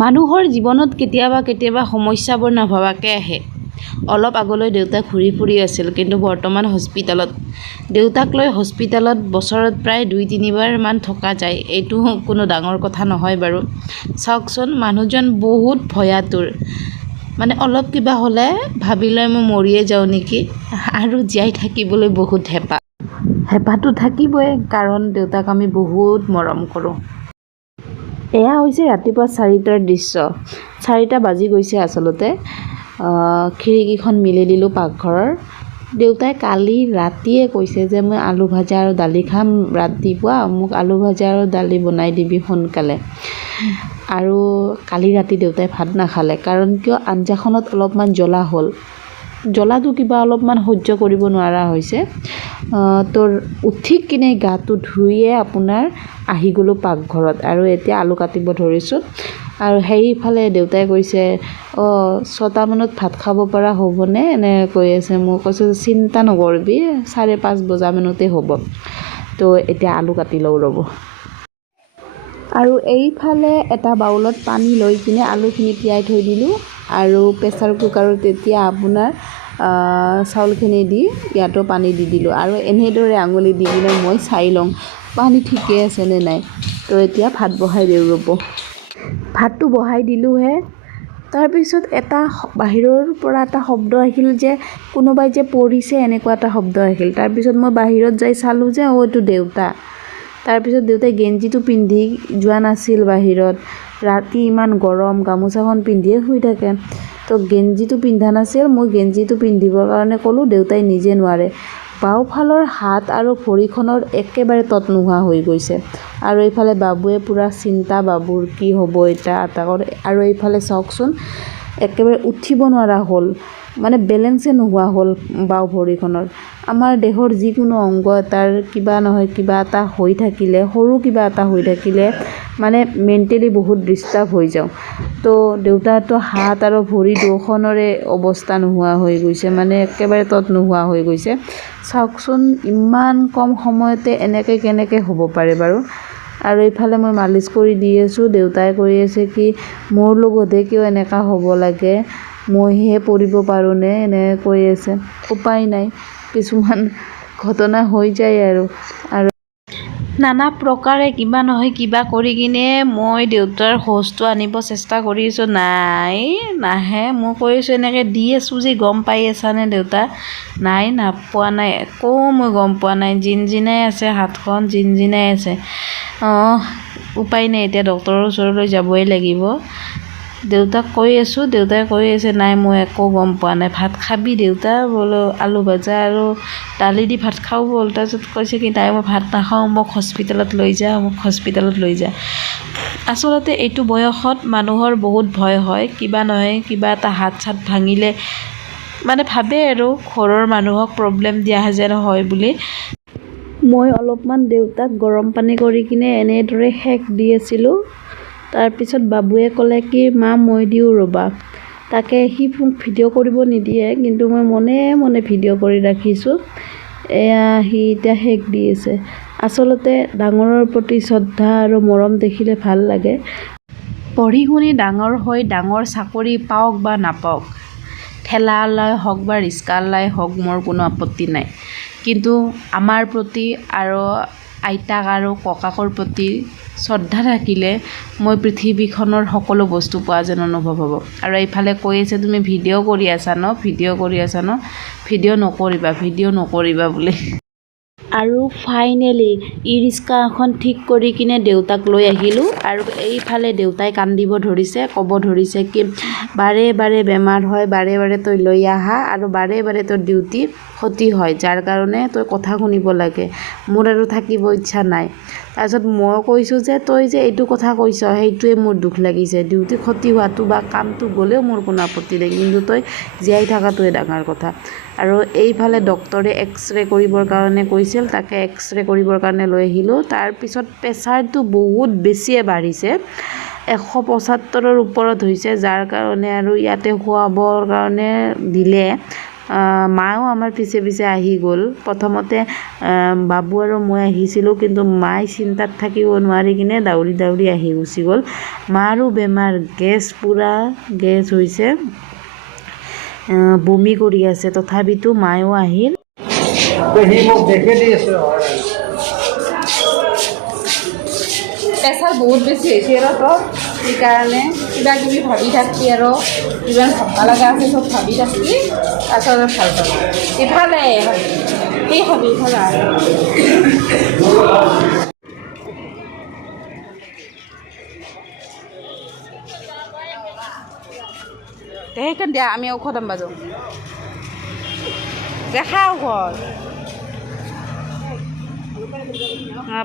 মানুহৰ জীৱনত কেতিয়াবা সমস্যাবোৰ নাভাবাকৈ আহে। অলপ আগলৈ দেউতাক ঘূৰি ফুৰি আছিল, কিন্তু বৰ্তমান হস্পিটেলত। দেউতাক লৈ হস্পিটেলত বছৰত প্ৰায় 2-3 বাৰ থকা যায়। এইটো কোনো ডাঙৰ কথা নহয় বাৰু। চাওকচোন, মানুহজন বহুত ভয়াতুৰ। অলপ কিবা হ'লে ভাবি লয় মই মৰিয়ে যাওঁ নেকি, আৰু জীয়াই থাকিবলৈ বহুত হেঁপাহটো থাকিবই, কাৰণ দেউতাক আমি বহুত মৰম কৰোঁ। এয়া হৈছে ৰাতিপুৱা 4টাৰ দৃশ্য। 4টা বাজি গৈছে আচলতে। খিৰিকীখন মেলি দিলোঁ পাকঘৰৰ। দেউতাই কালি ৰাতিয়ে কৈছে যে মই আলু ভাজা আৰু দালি খাম, ৰাতিপুৱা মোক আলু ভাজা আৰু দালি বনাই দিবি সোনকালে। আৰু কালি ৰাতি দেউতাই ভাত নাখালে, কাৰণ কিয়, আঞ্জাখনত অলপমান জ্বলা হ'ল। জ্বলাটো কিবা অলপমান সহ্য কৰিব নোৱাৰা হৈছে। উঠি কিনে গাটো ধুইয়ে আপোনাৰ আহি গ'লোঁ পাকঘৰত, আৰু এতিয়া আলু কাটিব ধৰিছোঁ। আৰু সেইফালে দেউতাই কৈছে, 6টা মানত ভাত খাব পৰা হ'বনে, এনে কৈ আছে। মই কৈছোঁ চিন্তা নকৰিবি, 5:30 বজামানতে হ'ব। এতিয়া আলু কাটি লওঁ ৰ'ব। আৰু এইফালে এটা বাউলত পানী লৈ কিনে আলুখিনি তিয়াই থৈ দিলোঁ, আৰু প্ৰেছাৰ কুকাৰত তেতিয়া আপোনাৰ চাউলখিনি দি ইয়াতো পানী দি দিলোঁ, আৰু এনেদৰে আঙুলি দি কিনে মই চাই লওঁ পানী ঠিকে আছেনে নাই। এতিয়া ভাত বহাই দিওঁ ৰ'ব। ভাতটো বহাই দিলোঁহে। তাৰপিছত বাহিৰৰ পৰা এটা শব্দ আহিল যে কোনোবাই যে পৰিছে, এনেকুৱা এটা শব্দ আহিল। তাৰপিছত মই বাহিৰত যাই চালোঁ যে এইটো দেউতা। তাৰপিছত দেউতাই গেঞ্জিটো পিন্ধি যোৱা নাছিল বাহিৰত। ৰাতি ইমান গৰম, গামোচাখন পিন্ধিয়ে শুই থাকে। গেঞ্জিটো পিন্ধা নাছিল। মই গেঞ্জিটো পিন্ধিবৰ কাৰণে ক'লোঁ, দেউতাই নিজে নোৱাৰে। বাওঁফালৰ হাত আৰু ভৰিখনৰ একেবাৰে তত নোহোৱা হৈ গৈছে। আৰু এইফালে বাবুৱে পূৰা চিন্তা, বাবুৰ কি হ'ব এতিয়া আটাকৰ। আৰু এইফালে চাওকচোন, একেবাৰে উঠিব নোৱাৰা হ'ল, বেলেঞ্চে নোহোৱা হ'ল বাওঁ ভৰিখনৰ। আমাৰ দেহৰ যিকোনো অংগ এটাৰ কিবা নহয় কিবা এটা হৈ থাকিলে, সৰু কিবা এটা হৈ থাকিলে মেণ্টেলি বহুত ডিষ্টাৰ্ব হৈ যাওঁ। দেউতাৰতো হাত আৰু ভৰি দুয়োখনৰে অৱস্থা নোহোৱা হৈ গৈছে, একেবাৰে তত নোহোৱা হৈ গৈছে। চাওকচোন, ইমান কম সময়তে এনেকৈ কেনেকৈ হ'ব পাৰে বাৰু। আৰু এইফালে মই মালিচ কৰি দি আছোঁ। দেউতাই কৈ আছে কি, মোৰ লগতহে কিয় এনেকুৱা হ'ব লাগে, মইহে পৰিব পাৰোঁনে, এনেকৈ কৈ আছে। উপায় নাই, কিছুমান ঘটনা হৈ যায় আৰু নানা প্ৰকাৰে কিবা নহয় কিবা কৰি কিনে মই দেউতাৰ হোচটো আনিব চেষ্টা কৰিছোঁ। নাহে। মই কৈ আছোঁ, এনেকৈ দি আছোঁ যে গম পাই আছানে দেউতা? নাপোৱা নাই, একো মই গম পোৱা নাই। জিনজিনাই আছে, হাতখন জিনজিনাই আছে। উপায় নাই, এতিয়া ডক্তৰৰ ওচৰলৈ যাবই লাগিব। দেউতাক কৈ আছোঁ, দেউতাই কৈ আছে নাই, মই একো গম পোৱা নাই। ভাত খাবি দেউতা? বোলো আলু ভাজা আৰু দালি দি ভাত খাওঁ ব'ল। তাৰপিছত কৈছে কি, নাই মই ভাত নাখাওঁ, মোক হস্পিটেলত লৈ যা। আচলতে এইটো বয়সত মানুহৰ বহুত ভয় হয়। কিবা নহয় কিবা এটা হাত-চাত ভাঙিলে ভাবে আৰু ঘৰৰ মানুহক প্ৰব্লেম দিয়া যেন হয় বুলি। মই অলপমান দেউতাক গৰম পানী কৰি কিনে এনেদৰে সেক দি আছিলোঁ। তাৰপিছত বাবুৱে ক'লে কি, মা মই দিওঁ ৰ'বা। তাকে সি মোক ভিডিঅ' কৰিব নিদিয়ে, কিন্তু মই মনে মনে ভিডিঅ' কৰি ৰাখিছোঁ। সি এতিয়া সেক দি আছে। আচলতে ডাঙৰৰ প্ৰতি শ্ৰদ্ধা আৰু মৰম দেখিলে ভাল লাগে। পঢ়ি শুনি ডাঙৰ হৈ ডাঙৰ চাকৰি পাওক বা নাপাওক, ঠেলাৱালাই হওক বা ৰিক্সাৱালাই হওক, মোৰ কোনো আপত্তি নাই। কিন্তু আমাৰ প্ৰতি আৰু আইতাক আৰু ককাকৰ প্ৰতি শ্ৰদ্ধা থাকিলে মই পৃথিৱীখনৰ সকলো বস্তু পোৱা যেন অনুভৱ হ'ব। আৰু এইফালে কৈ আছে, তুমি ভিডিঅ' কৰি আছা ন, ভিডিঅ' নকৰিবা বুলি। আৰু ফাইনেলি ই-ৰিক্সা এখন ঠিক কৰি কিনে দেউতাক লৈ আহিলোঁ। আৰু এইফালে দেউতাই কান্দিব ধৰিছে, ক'ব ধৰিছে কি, বাৰে বাৰে বেমাৰ হয়, বাৰে বাৰে তই লৈ আহা, আৰু বাৰে বাৰে তোৰ ডিউটি ক্ষতি হয়, যাৰ কাৰণে তই কথা শুনিব লাগে। মোৰ আৰু থাকিব ইচ্ছা নাই। তাৰপিছত মই কৈছোঁ যে তই যে এইটো কথা কৈছ, সেইটোৱে মোৰ দুখ লাগিছে। ডিউটি ক্ষতি হোৱাটো বা কামটো গ'লেও মোৰ কোনো আপত্তি নাই, কিন্তু তই জীয়াই থকাটোৱে ডাঙৰ কথা। আৰু এইফালে ডক্তৰে এক্সৰে কৰিবৰ কাৰণে কৈছিল, তাকে এক্সৰে কৰিবৰ কাৰণে লৈ আহিলোঁ। তাৰপিছত প্ৰেছাৰটো বহুত বেছিয়ে বাঢ়িছে, 175ৰ ওপৰত হৈছে, যাৰ কাৰণে আৰু ইয়াতে খোৱাবৰ কাৰণে দিলে। মাও আমাৰ পিছে পিছে আহি গ'ল। প্ৰথমতে বাবু আৰু মই আহিছিলোঁ, কিন্তু মায়ে চিন্তাত থাকিব নোৱাৰি কিনে দাউৰি দাউৰি আহি গুচি গ'ল। মাৰো বেমাৰ, পূৰা গেছ হৈছে, বমি কৰি আছে, তথাপিতো মায়ো আহিল। প্ৰেছাৰ বহুত বেছি হৈছে আৰু তো সেইকাৰণে কিবা কিবি ভাবি থাকি আৰু কিমান ভাববা লগা আছে চব ভাবি থাকি তাৰপিছত ভাল পাব। ইফালে সেই ভাবি ইফালে সেইকাৰণে দিয়া আমি ঔষধ আনবা যাওঁ। দেখা ঔষধ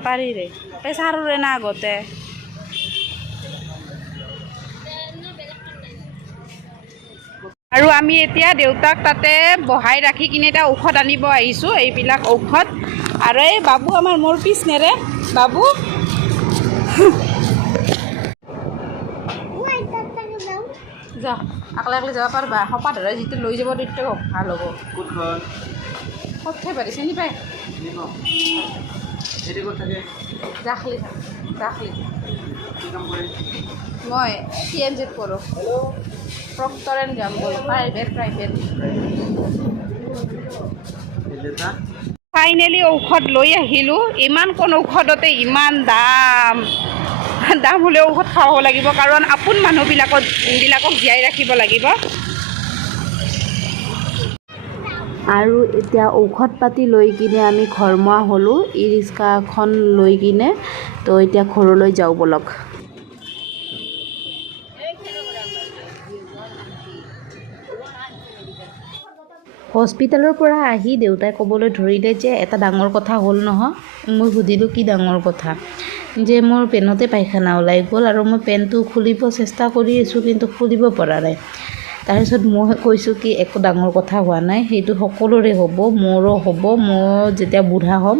পাৰি দে, প্ৰেছাৰৰে না আগতে। আৰু আমি এতিয়া দেউতাক তাতে বহাই ৰাখি কিনে এতিয়া ঔষধ আনিব আহিছোঁ, এইবিলাক ঔষধ। আৰু এই বাবু আমাৰ মোৰ পিছ নেৰে, বাবু যা আকলে আকলে যাব পাৰবা, সপা ধৰা যিটো লৈ যাব তেতিয়া ভাল হ'ব। ক'ত খাই পাৰি চিনি পায় জাখলি জাখলি মই TNZ কৰোঁ, প্ৰক্টৰ এণ্ড গেম্বল, প্ৰাইভেট। ফাইনেলি ঔষধ লৈ আহিলোঁ। ইমান কোন ঔষধতে ইমান দাম হ'লেও ঔষধ খাব লাগিব, কাৰণ আপোন মানুহবিলাকক জীয়াই ৰাখিব লাগিব। আৰু এতিয়া ঔষধ পাতি লৈ কিনে আমি ঘৰমুৱা হ'লোঁ, ই ৰিক্সাখন লৈ কিনে। তো এতিয়া ঘৰলৈ যাওঁ ব'লক। হস্পিটেলৰ পৰা আহি দেউতাই ক'বলৈ ধৰিলে যে এটা ডাঙৰ কথা হ'ল নহয়। মই সুধিলোঁ কি ডাঙৰ কথা, যে মোৰ পেনতে পায়খানা ওলাই গ'ল আৰু মই পেনটো খুলিব চেষ্টা কৰি আছোঁ, কিন্তু খুলিব পৰা নাই। তাৰপিছত মই কৈছোঁ কি একো ডাঙৰ কথা হোৱা নাই, সেইটো সকলোৰে হ'ব, মোৰো হ'ব। মই যেতিয়া বুঢ়া হ'ম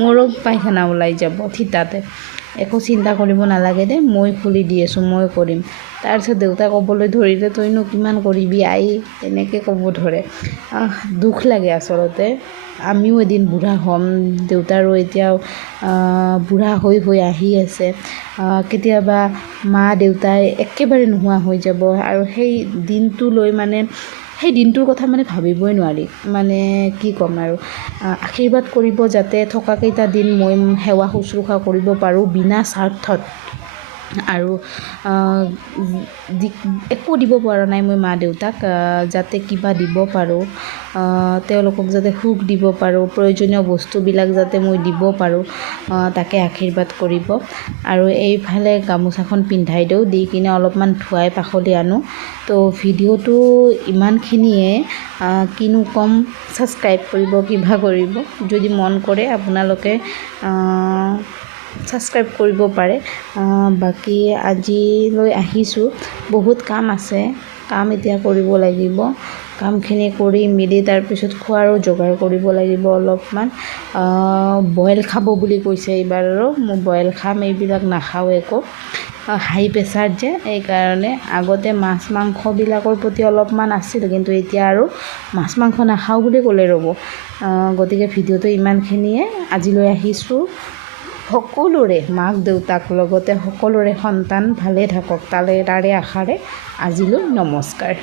মোৰো পায়খানা ওলাই যাব থিতাতে, একো চিন্তা কৰিব নালাগে দে, মই খুলি দি আছোঁ, মই কৰিম। তাৰপিছত দেউতাই ক'বলৈ ধৰিলে তইনো কিমান কৰিবি আই, এনেকৈ ক'ব ধৰে। দুখ লাগে আচলতে। আমিও এদিন বুঢ়া হ'ম, দেউতাৰো এতিয়াও বুঢ়া হৈ আহি আছে। কেতিয়াবা মা দেউতাই একেবাৰে নোহোৱা হৈ যাব, আৰু সেই দিনটোলৈ সেই দিনটোৰ কথা ভাবিবই নোৱাৰি। কি ক'ম আৰু, আশীৰ্বাদ কৰিব যাতে থকাকেইটা দিন মই সেৱা শুশ্ৰূষা কৰিব পাৰোঁ বিনা স্বাৰ্থত। আৰু একো দিব পৰা নাই মই মা দেউতাক, যাতে কিবা দিব পাৰোঁ, তেওঁলোকক যাতে সুখ দিব পাৰোঁ, প্ৰয়োজনীয় বস্তুবিলাক যাতে মই দিব পাৰোঁ, তাকে আশীৰ্বাদ কৰিব। আৰু এইফালে গামোচাখন পিন্ধাই দিওঁ, দি কিনে অলপমান ধুৱাই পাখলি আনোঁ। তো ভিডিঅ'টো ইমানখিনিয়ে, কিনো ক'ম, ছাবস্ক্ৰাইব কৰিব, কিবা কৰিব, যদি মন কৰে আপোনালোকে ছাবস্ক্ৰাইব কৰিব পাৰে। বাকী আজিলৈ আহিছোঁ, বহুত কাম আছে, কাম এতিয়া কৰিব লাগিব। কামখিনি কৰি মেলি তাৰপিছত খোৱাৰো যোগাৰ কৰিব লাগিব অলপমান। বইল খাব বুলি কৈছে এইবাৰ, আৰু মই বইল খাম, এইবিলাক নাখাওঁ একো। হাই প্ৰেছাৰ যে, এইকাৰণে। আগতে মাছ মাংসবিলাকৰ প্ৰতি অলপমান আছিল, কিন্তু এতিয়া আৰু মাছ মাংস নাখাওঁ বুলি ক'লে ৰ'ব। গতিকে ভিডিঅ'টো ইমানখিনিয়ে, আজিলৈ আহিছোঁ। সকলোৰে মাক দেউতাক লগতে সকলোৰে সন্তান ভালে থাকক, তাৰে আশাৰে আজিলৈ নমস্কাৰ।